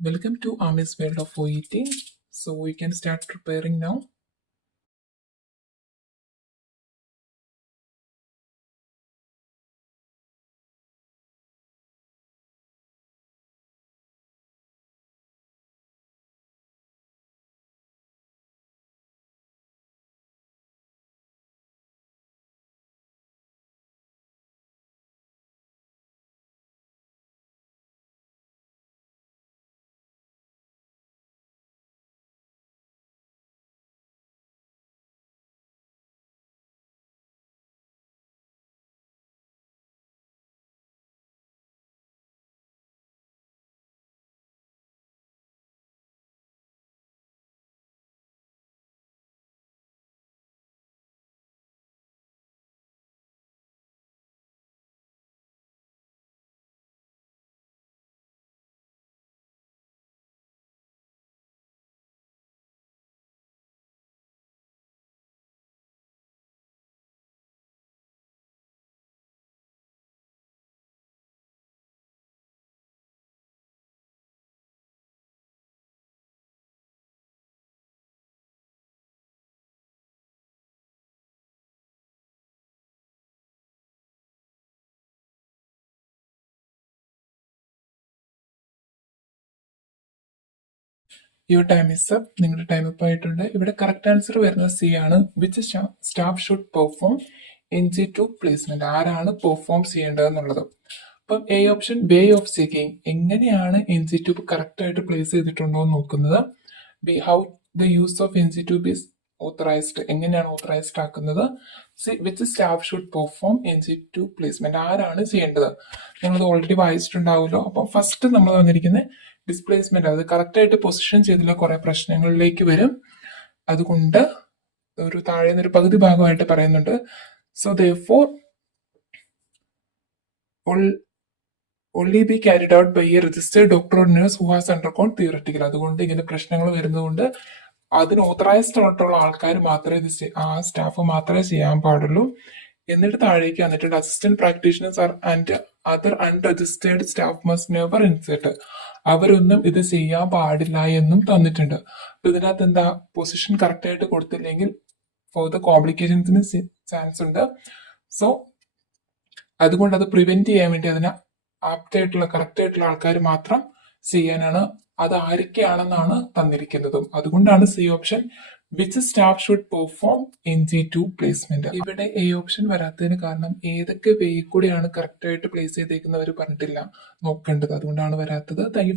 Welcome to Ami's World of OET. So we can start preparing now. Your time is up. നിങ്ങളുടെ time ഇപ്പോൾ ആയിട്ടുണ്ട്. ഇവിടെ correct answer വരുന്നത് C ആണ്. Which staff should perform NG2 placement. ആരാണ് perform ചെയ്യേണ്ടത് എന്നുള്ളത്. അപ്പം A option way of checking, എങ്ങനെയാണ് NG2 കറക്റ്റ് ആയിട്ട് പ്ലേസ് ചെയ്തിട്ടുണ്ടോ എന്ന് നോക്കുന്നത്. B how the use of NG2 is authorised, എങ്ങനെയാണ് ഓത്തറൈസ്ഡ് ആക്കുന്നത്. C which staff should perform NG2 placement, ആരാണ് ചെയ്യേണ്ടത്. നിങ്ങളത് ഓൾറെഡി വായിച്ചിട്ടുണ്ടാവുമല്ലോ. അപ്പം ഫസ്റ്റ് നമ്മൾ വന്നിരിക്കുന്നത് ഡിസ്പ്ലേസ്മെന്റ്, അത് കറക്റ്റ് ആയിട്ട് പൊസിഷൻ ചെയ്തില്ല, കുറെ പ്രശ്നങ്ങളിലേക്ക് വരും. അതുകൊണ്ട് ഒരു താഴെ ഒരു പകുതി ഭാഗമായിട്ട് പറയുന്നുണ്ട്. So therefore only be carried out by a registered doctor or nurse who has undergone theoretical. അതുകൊണ്ട് ഇങ്ങനെ പ്രശ്നങ്ങൾ വരുന്നതുകൊണ്ട് അതിന് ഓത്തറൈസ്ഡ് ആയിട്ടുള്ള ആൾക്കാർ മാത്രമേ ഇത് ആ സ്റ്റാഫ് മാത്രമേ ചെയ്യാൻ പാടുള്ളൂ. എന്നിട്ട് താഴേക്ക് വന്നിട്ടുണ്ട് assistant practitioners and other unregistered staff must never insert, അവരൊന്നും ഇത് ചെയ്യാൻ പാടില്ല എന്നും തന്നിട്ടുണ്ട്. ഇതിനകത്ത് എന്താ, പൊസിഷൻ കറക്റ്റ് ആയിട്ട് കൊടുത്തില്ലെങ്കിൽ ഫോർ കോംപ്ലിക്കേഷൻസിന് ചാൻസ് ഉണ്ട്. സോ അതുകൊണ്ട് അത് പ്രിവെന്റ് ചെയ്യാൻ വേണ്ടി അതിന് ആപ്റ്റ് ആയിട്ടുള്ള കറക്റ്റ് ആയിട്ടുള്ള ആൾക്കാർ മാത്രം ചെയ്യാനാണ്. അത് ആരൊക്കെയാണെന്നാണ് തന്നിരിക്കുന്നതും. അതുകൊണ്ടാണ് C option which staff should perform NG2 placement. ഇവിടെ എ ഓപ്ഷൻ വരാത്തതിന് കാരണം ഏതൊക്കെ വേ കൂടെയാണ് കറക്റ്റ് ആയിട്ട് പ്ലേസ് ചെയ്തേക്കുന്നവർ പറഞ്ഞിട്ടില്ല നോക്കേണ്ടത്, അതുകൊണ്ടാണ് വരാത്തത്. Thank you.